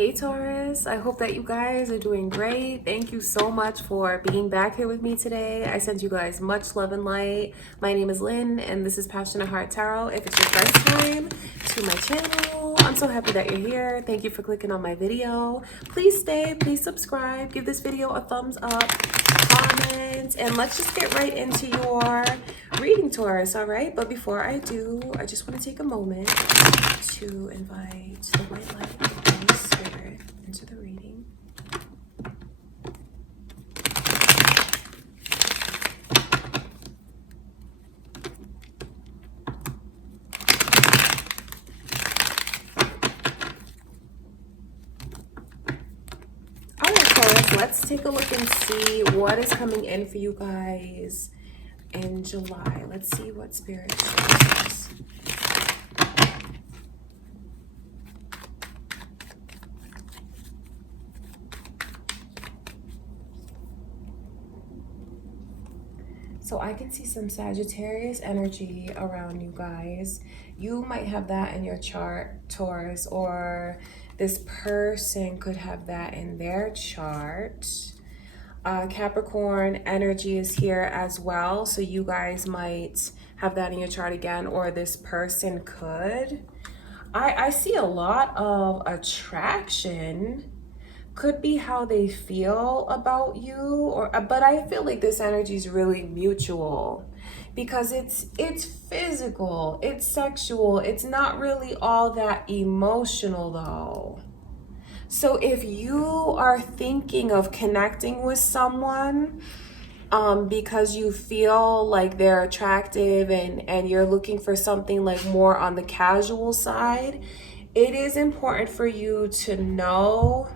Hey Taurus, I hope that you guys are doing great. Thank you so much for being back here with me today. I send you guys much love and light. My name is Lynn and this is Passionate Heart Tarot. If it's your first time to my channel, I'm so happy that you're here. Thank you for clicking on my video. Please stay, please subscribe, give this video a thumbs up, comment, and let's just get right into your reading, Taurus, all right? But before I do, I just want to take a moment to invite the white light of the Holy Spirit into the reading. All right, Taurus, let's take a look and see what is coming in for you guys in July. Let's see what Spirit shows us. So I can see some Sagittarius energy around you guys. You might have that in your chart, Taurus, or this person could have that in their chart. Capricorn energy is here as well. So you guys might have that in your chart again, or this person could. I see a lot of attraction. Could be how they feel about you, or but I feel like this energy is really mutual because it's physical, it's sexual, it's not really all that emotional though. So if you are thinking of connecting with someone because you feel like they're attractive and you're looking for something like more on the casual side, it is important for you to know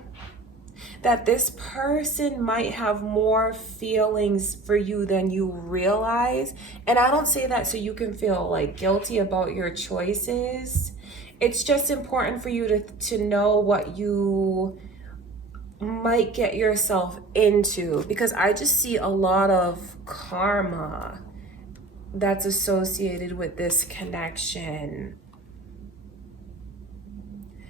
that this person might have more feelings for you than you realize. And I don't say that so you can feel like guilty about your choices. It's just important for you to know what you might get yourself into, because I just see a lot of karma that's associated with this connection.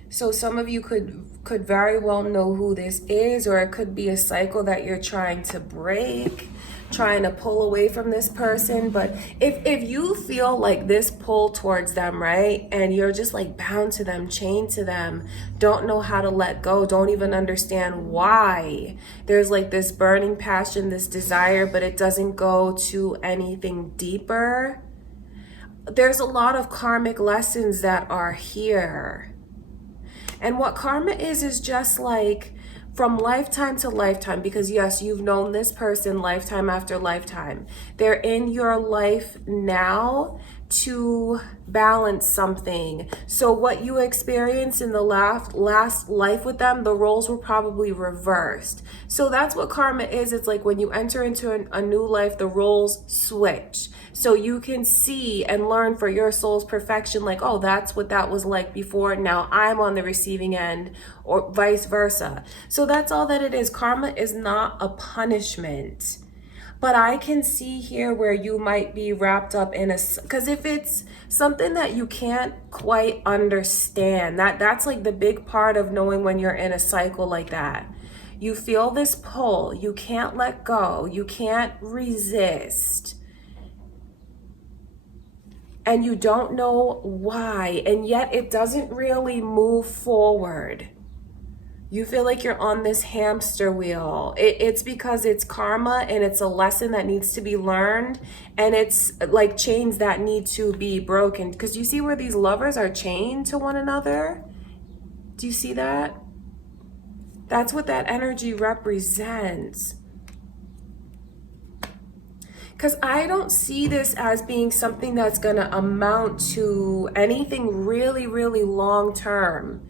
So some of you could very well know who this is, or it could be a cycle that you're trying to break, trying to pull away from this person. But if you feel like this pull towards them, right, and you're just like bound to them, chained to them, don't know how to let go, don't even understand why, there's like this burning passion, this desire, but it doesn't go to anything deeper, there's a lot of karmic lessons that are here. And what karma is just like from lifetime to lifetime, because yes, you've known this person lifetime after lifetime. They're in your life now to balance something. So what you experienced in the last life with them, the roles were probably reversed. So that's what karma is. It's like when you enter into a new life, the roles switch. So you can see and learn for your soul's perfection, like, oh, that's what that was like before. Now I'm on the receiving end, or vice versa. So that's all that it is. Karma is not a punishment. But I can see here where you might be wrapped up in because if it's something that you can't quite understand, that's like the big part of knowing when you're in a cycle like that. You feel this pull, you can't let go, you can't resist. And you don't know why, and yet it doesn't really move forward. You feel like you're on this hamster wheel. It's because it's karma and it's a lesson that needs to be learned, and it's like chains that need to be broken. Because you see where these lovers are chained to one another? Do you see that? That's what that energy represents. Because I don't see this as being something that's going to amount to anything really, really long term.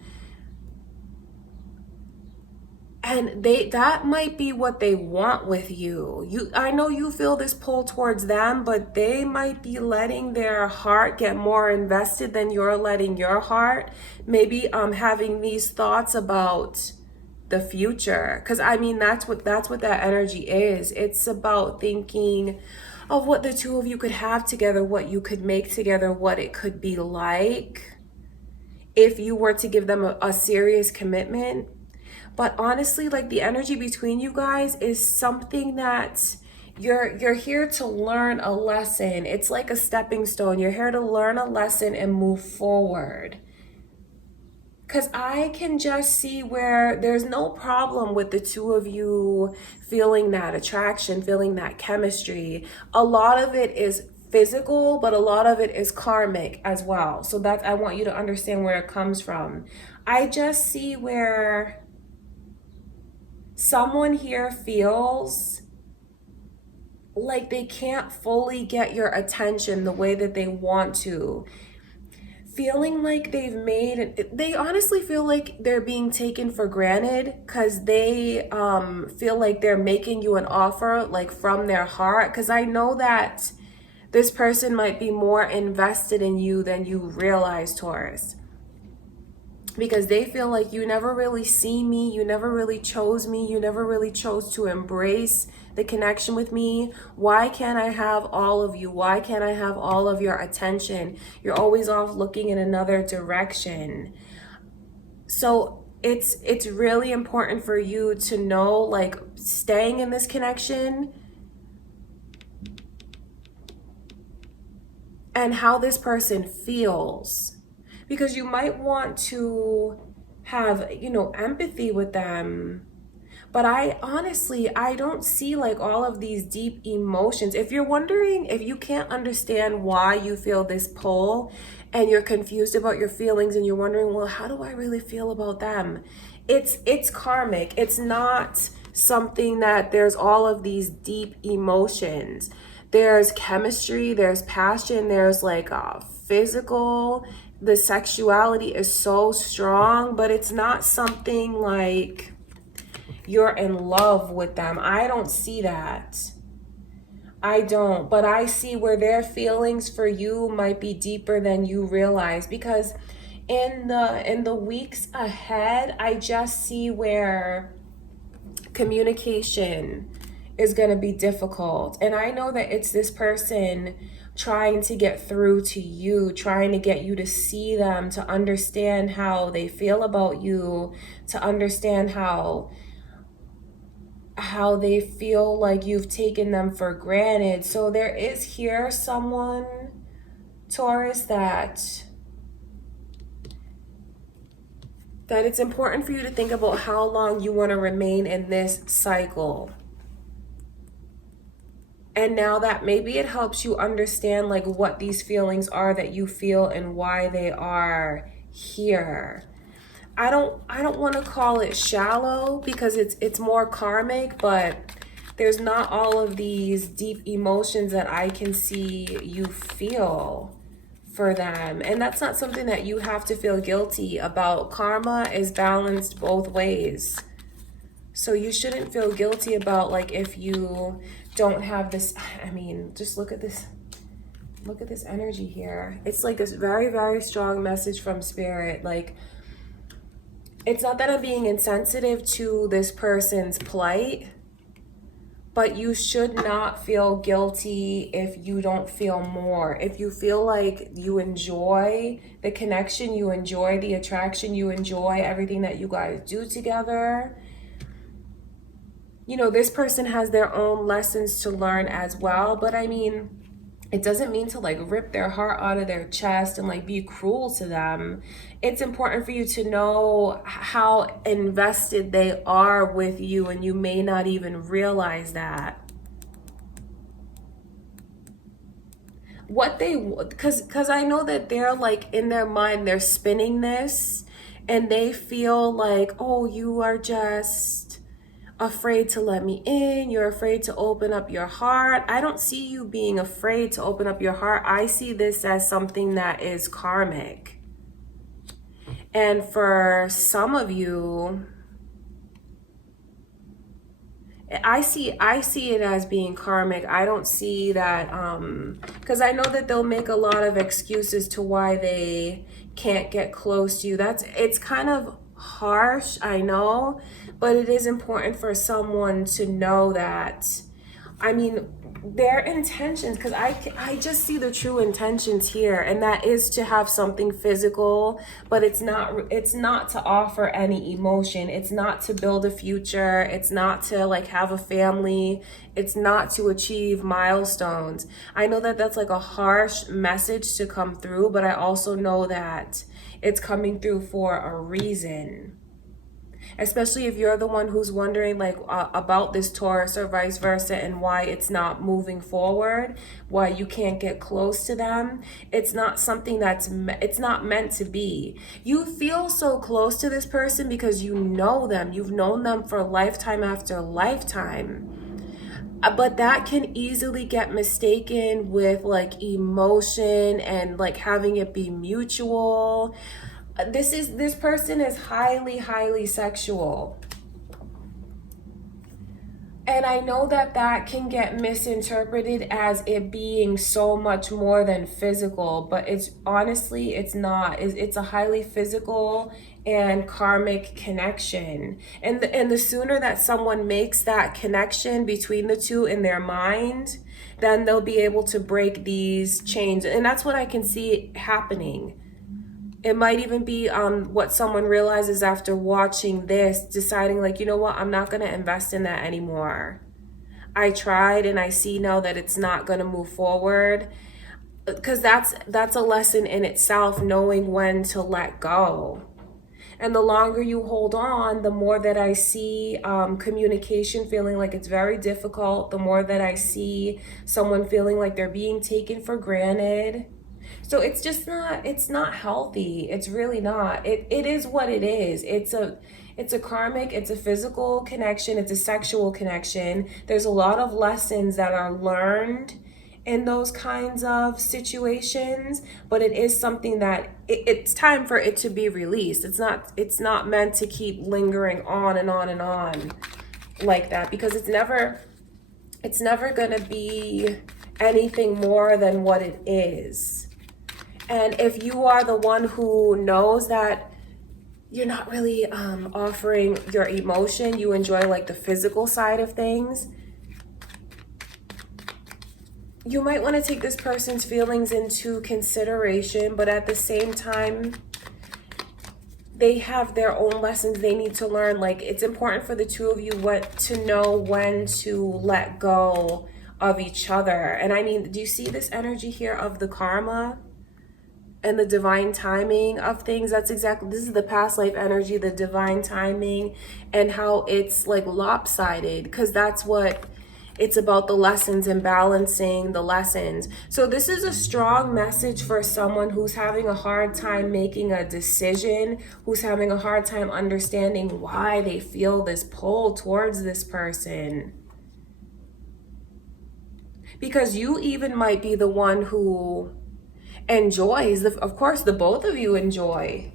And that might be what they want with you. I know you feel this pull towards them, but they might be letting their heart get more invested than you're letting your heart. Maybe having these thoughts about the future. Because I mean, that's what that energy is. It's about thinking of what the two of you could have together, what you could make together, what it could be like if you were to give them a serious commitment. But honestly, like the energy between you guys is something that you're here to learn a lesson. It's like a stepping stone. You're here to learn a lesson and move forward. Because I can just see where there's no problem with the two of you feeling that attraction, feeling that chemistry. A lot of it is physical, but a lot of it is karmic as well. So that's, I want you to understand where it comes from. I just see where someone here feels like they can't fully get your attention the way that they want to. Feeling like they honestly feel like they're being taken for granted because they feel like they're making you an offer like from their heart. Because I know that this person might be more invested in you than you realize, Taurus. Because they feel like you never really see me, you never really chose me, you never really chose to embrace the connection with me. Why can't I have all of you? Why can't I have all of your attention? You're always off looking in another direction. So it's really important for you to know, like, staying in this connection and how this person feels, because you might want to have, you know, empathy with them. But I honestly, I don't see like all of these deep emotions. If you're wondering, if you can't understand why you feel this pull and you're confused about your feelings and you're wondering, well, how do I really feel about them? It's karmic. It's not something that there's all of these deep emotions. There's chemistry, there's passion, there's like a physical, the sexuality is so strong, but it's not something like you're in love with them. I don't see that. I don't, but I see where their feelings for you might be deeper than you realize, because in the weeks ahead, I just see where communication is going to be difficult. And I know that it's this person trying to get through to you, trying to get you to see them, to understand how they feel about you, to understand how they feel like you've taken them for granted. So there is here someone, Taurus, that it's important for you to think about how long you want to remain in this cycle. And now that maybe it helps you understand like what these feelings are that you feel and why they are here. I don't want to call it shallow because it's more karmic, but there's not all of these deep emotions that I can see you feel for them. And that's not something that you have to feel guilty about. Karma is balanced both ways. So you shouldn't feel guilty about like if you don't have this. I mean, just look at this. Look at this energy here. It's like this very, very strong message from spirit. Like, it's not that I'm being insensitive to this person's plight, but you should not feel guilty if you don't feel more. If you feel like you enjoy the connection, you enjoy the attraction, you enjoy everything that you guys do together, you know, this person has their own lessons to learn as well. But I mean, it doesn't mean to like rip their heart out of their chest and like be cruel to them. It's important for you to know how invested they are with you, and you may not even realize that. What they, because I know that they're like in their mind, they're spinning this and they feel like, oh, you are just afraid to let me in, you're afraid to open up your heart. I don't see you being afraid to open up your heart. I see this as something that is karmic. And for some of you, I see it as being karmic. I don't see that because I know that they'll make a lot of excuses to why they can't get close to you. It's kind of harsh, I know, but it is important for someone to know that I mean, their intentions, because I just see the true intentions here, and that is to have something physical, but it's not to offer any emotion. It's not to build a future. It's not to like have a family. It's not to achieve milestones. I know that that's like a harsh message to come through, but I also know that it's coming through for a reason. Especially if you're the one who's wondering like about this Taurus or vice versa, and why it's not moving forward, why you can't get close to them. It's not something it's not meant to be. You feel so close to this person because you know them. You've known them for lifetime after lifetime. But that can easily get mistaken with like emotion and like having it be mutual. This person is highly sexual. And I know that that can get misinterpreted as it being so much more than physical, but it's honestly, it's not. It's a highly physical and karmic connection. And the sooner that someone makes that connection between the two in their mind, then they'll be able to break these chains. And that's what I can see happening. It might even be what someone realizes after watching this, deciding like, you know what, I'm not going to invest in that anymore. I tried and I see now that it's not going to move forward. Because that's a lesson in itself, knowing when to let go. And the longer you hold on, the more that I see communication feeling like it's very difficult, the more that I see someone feeling like they're being taken for granted. So it's not healthy. It's really not. It is what it is. It's a karmic, it's a physical connection, it's a sexual connection. There's a lot of lessons that are learned in those kinds of situations, but it is something that it's time for it to be released. It's not meant to keep lingering on and on and on like that, because it's never going to be anything more than what it is. And if you are the one who knows that you're not really offering your emotion, you enjoy like the physical side of things, you might want to take this person's feelings into consideration, but at the same time, they have their own lessons they need to learn. Like, it's important for the two of you to know when to let go of each other. And I mean, do you see this energy here of the karma and the divine timing of things? This is the past life energy, the divine timing, and how it's like lopsided, because that's what it's about, the lessons and balancing the lessons. So this is a strong message for someone who's having a hard time making a decision, who's having a hard time understanding why they feel this pull towards this person. Because you even might be the one who enjoys, of course, the both of you enjoy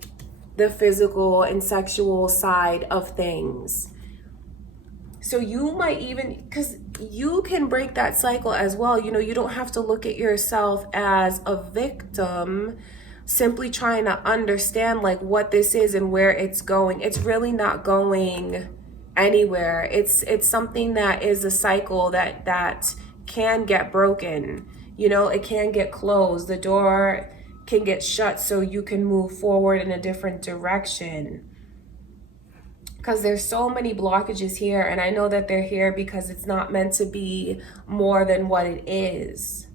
the physical and sexual side of things. So you might even, because you can break that cycle as well. You know, you don't have to look at yourself as a victim, simply trying to understand like what this is and where it's going. It's really not going anywhere. It's something that is a cycle that can get broken. You know, it can get closed. The door can get shut so you can move forward in a different direction. Because there's so many blockages here, and I know that they're here because it's not meant to be more than what it is.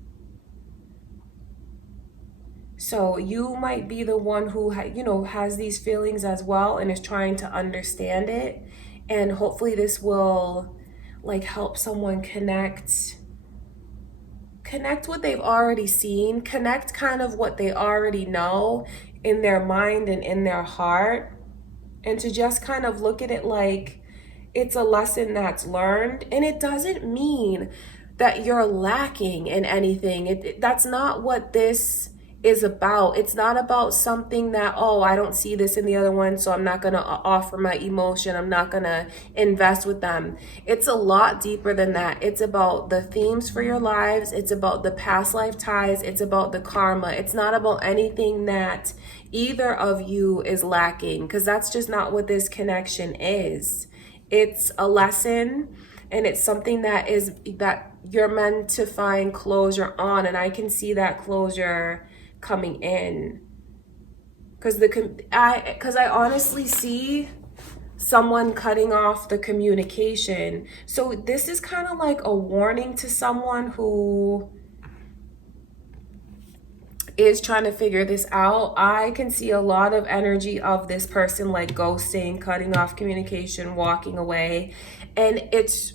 So you might be the one who has these feelings as well and is trying to understand it, and hopefully this will like help someone connect what they've already seen, connect kind of what they already know in their mind and in their heart. And to just kind of look at it like it's a lesson that's learned. And it doesn't mean that you're lacking in anything. That's not what this is about. It's not about something that, oh, I don't see this in the other one, so I'm not going to offer my emotion. I'm not going to invest with them. It's a lot deeper than that. It's about the themes for your lives. It's about the past life ties. It's about the karma. It's not about anything that either of you is lacking, because that's just not what this connection is. It's a lesson and it's something that you're meant to find closure on, and I can see that closure coming in. Because I honestly see someone cutting off the communication. So this is kind of like a warning to someone who is trying to figure this out. I can see a lot of energy of this person like ghosting, cutting off communication, walking away. And it's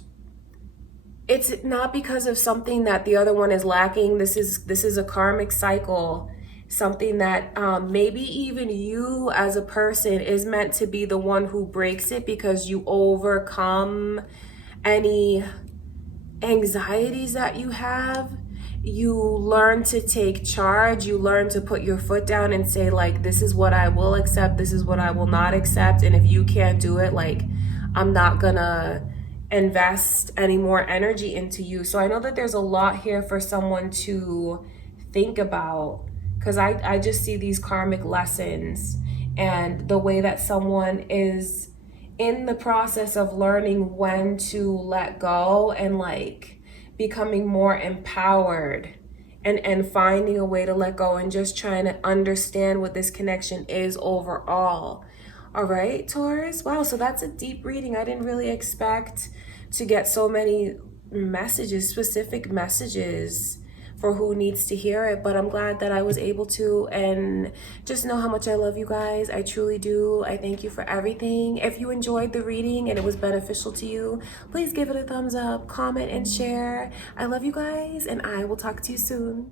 not because of something that the other one is lacking. This is a karmic cycle, something that maybe even you as a person is meant to be the one who breaks it, because you overcome any anxieties that you have. You learn to take charge. You learn to put your foot down and say, like, this is what I will accept, this is what I will not accept, and if you can't do it, like, I'm not gonna invest any more energy into you. So I know that there's a lot here for someone to think about, because I just see these karmic lessons and the way that someone is in the process of learning when to let go and like becoming more empowered and finding a way to let go and just trying to understand what this connection is overall. All right, Taurus. Wow, so that's a deep reading. I didn't really expect to get so many messages, specific messages for who needs to hear it, but I'm glad that I was able to. And just know how much I love you guys. I truly do. I thank you for everything. If you enjoyed the reading and it was beneficial to you, please give it a thumbs up, comment, and share. I love you guys, and I will talk to you soon.